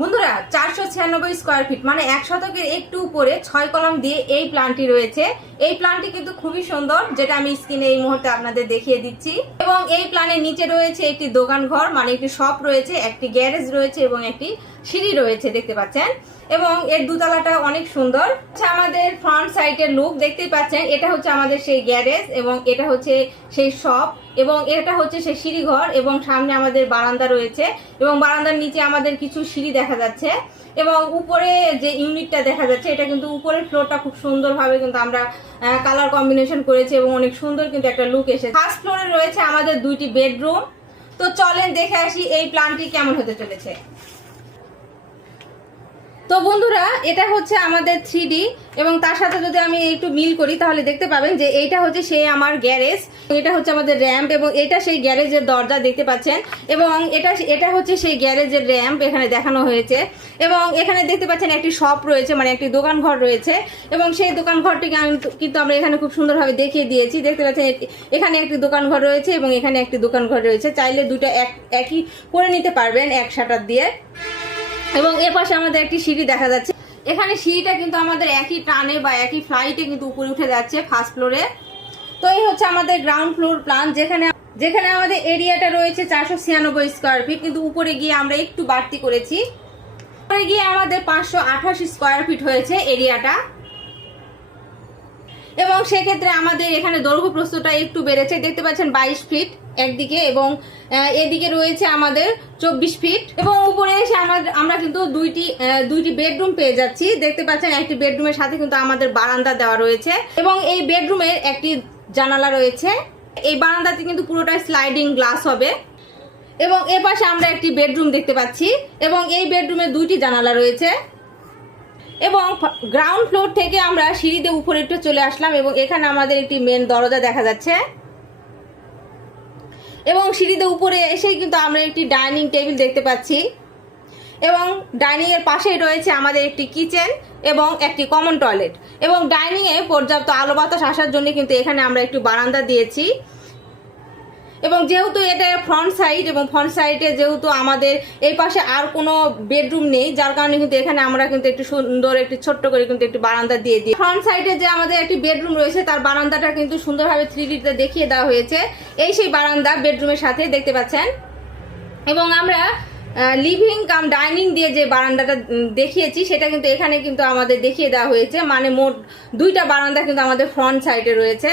বন্ধুরা 496 square feet মানে 1 শতকের একটু উপরে 6 কলাম দিয়ে এই প্ল্যানটি রয়েছে। এই প্ল্যানটি কিন্তু খুবই সুন্দর, যেটা আমি স্ক্রিনে এই মুহূর্তে আপনাদের দেখিয়ে দিচ্ছি। এবং এই প্ল্যানের নিচে রয়েছে একটি দোকান ঘর, মানে একটি শপ রয়েছে, একটি গ্যারেজ রয়েছে এবং একটি সিঁড়ি রয়েছে, দেখতে পাচ্ছেন। এবং এর দুতলাটা অনেক সুন্দর। আমাদের ফ্রন্ট সাইডের লুক দেখতেই পাচ্ছেন। এটা হচ্ছে আমাদের সেই গ্যারেজ এবং এটা হচ্ছে সেই শপ এবং এটা হচ্ছে সেই সিঁড়ি ঘর এবং সামনে আমাদের বারান্দা রয়েছে এবং বারান্দার নিচে আমাদের কিছু সিঁড়ি দেখা যাচ্ছে এবং উপরে যে ইউনিটটা দেখা যাচ্ছে এটা কিন্তু উপরের ফ্লোরটা খুব সুন্দরভাবে কিন্তু আমরা কালার কম্বিনেশন করেছি এবং অনেক সুন্দর কিন্তু একটা লুক এসেছে। ফার্স্ট ফ্লোরে রয়েছে আমাদের 2টি বেডরুম। তো চলেন দেখে আসি এই প্ল্যানটি কেমন হতে চলেছে। তো বন্ধুরা, এটা হচ্ছে আমাদের 3D এবং তার সাথে যদি আমি একটু মিল করি তাহলে দেখতে পাবেন যে এইটা হচ্ছে সেই আমার গ্যারেজ, এটা হচ্ছে আমাদের র্যাম্প এবং এটা সেই গ্যারেজের দরজা দেখতে পাচ্ছেন এবং এটা হচ্ছে সেই গ্যারেজের র্যাম্প এখানে দেখানো হয়েছে এবং এখানে দেখতে পাচ্ছেন একটি শপ রয়েছে, মানে একটি দোকান ঘর রয়েছে এবং সেই দোকান ঘরটিকে কিন্তু আমরা এখানে খুব সুন্দরভাবে দেখিয়ে দিয়েছি। দেখতে পাচ্ছেন এখানে একটি দোকান ঘর রয়েছে এবং এখানে একটি দোকান ঘর রয়েছে, চাইলে দুটো একই করে নিতে পারবেন এক শাটার দিয়ে। এবং এর পাশে আমাদের একটি সিঁড়ি দেখা যাচ্ছে। এখানে সিঁড়িটা কিন্তু আমাদের একই টানে বা একই ফ্লাইটে কিন্তু উপরে উঠে যাচ্ছে ফার্স্ট ফ্লোরে। তো এই হচ্ছে আমাদের গ্রাউন্ড ফ্লোর প্ল্যান, যেখানে আমাদের এরিয়াটা রয়েছে 496 স্কয়ার ফিট, কিন্তু উপরে গিয়ে আমরা একটু বাড়তি করেছি। উপরে গিয়ে আমাদের 528 স্কয়ার ফিট হয়েছে এরিয়াটা এবং সেক্ষেত্রে আমাদের এখানে দৈর্ঘ্য প্রস্থটা একটু বেড়েছে। দেখতে পাচ্ছেন 22 ফিট একদিকে এবং এদিকে রয়েছে আমাদের 24 ফিট এবং উপরে এসে আমরা কিন্তু দুইটি বেডরুম পেয়ে যাচ্ছি। দেখতে পাচ্ছেন একটি বেডরুমের সাথে কিন্তু আমাদের বারান্দা দেওয়া রয়েছে এবং এই বেডরুমের একটি জানালা রয়েছে। এই বারান্দাতে কিন্তু পুরোটাই স্লাইডিং গ্লাস হবে এবং এর পাশে আমরা একটি বেডরুম দেখতে পাচ্ছি এবং এই বেডরুমে 2টি জানালা রয়েছে এবং গ্রাউন্ড ফ্লোর থেকে আমরা সিঁড়িতে উপরে একটু চলে আসলাম এবং এখানে আমাদের একটি মেন দরজা দেখা যাচ্ছে এবং সিঁড়িতে উপরে এসেই কিন্তু আমরা একটি ডাইনিং টেবিল দেখতে পাচ্ছি এবং ডাইনিং এর পাশেই রয়েছে আমাদের একটি কিচেন এবং একটি কমন টয়লেট এবং ডাইনিং এ পর্যাপ্ত আলো বাতাস আসার জন্য কিন্তু এখানে আমরা একটু বারান্দা দিয়েছি এবং যেহেতু এটা ফ্রন্ট সাইড এবং ফ্রন্ট সাইডে যেহেতু আমাদের এই পাশে আর কোনো বেডরুম নেই, যার কারণে কিন্তু এখানে আমরা কিন্তু একটু সুন্দর একটি ছোট্ট করে কিন্তু একটি বারান্দা দিয়ে দিই। ফ্রন্ট সাইডে যে আমাদের একটি বেডরুম রয়েছে তার বারান্দাটা কিন্তু সুন্দরভাবে 3D তে দেখিয়ে দেওয়া হয়েছে। এই সেই বারান্দা বেডরুমের সাথে দেখতে পাচ্ছেন এবং আমরা লিভিং কাম ডাইনিং দিয়ে যে বারান্দাটা দেখিয়েছি সেটা কিন্তু এখানে কিন্তু আমাদের দেখিয়ে দেওয়া হয়েছে, মানে মোট 2টা বারান্দা কিন্তু আমাদের ফ্রন্ট সাইডে রয়েছে।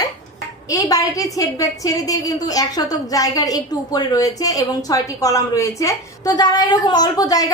এই বাড়িটির সেটব্যাক ছেড়ে দিয়ে কিন্তু 1 শতক জায়গার একটু উপরে রয়েছে এবং 6টি কলাম রয়েছে। তো যারা এরকম অল্প জায়গা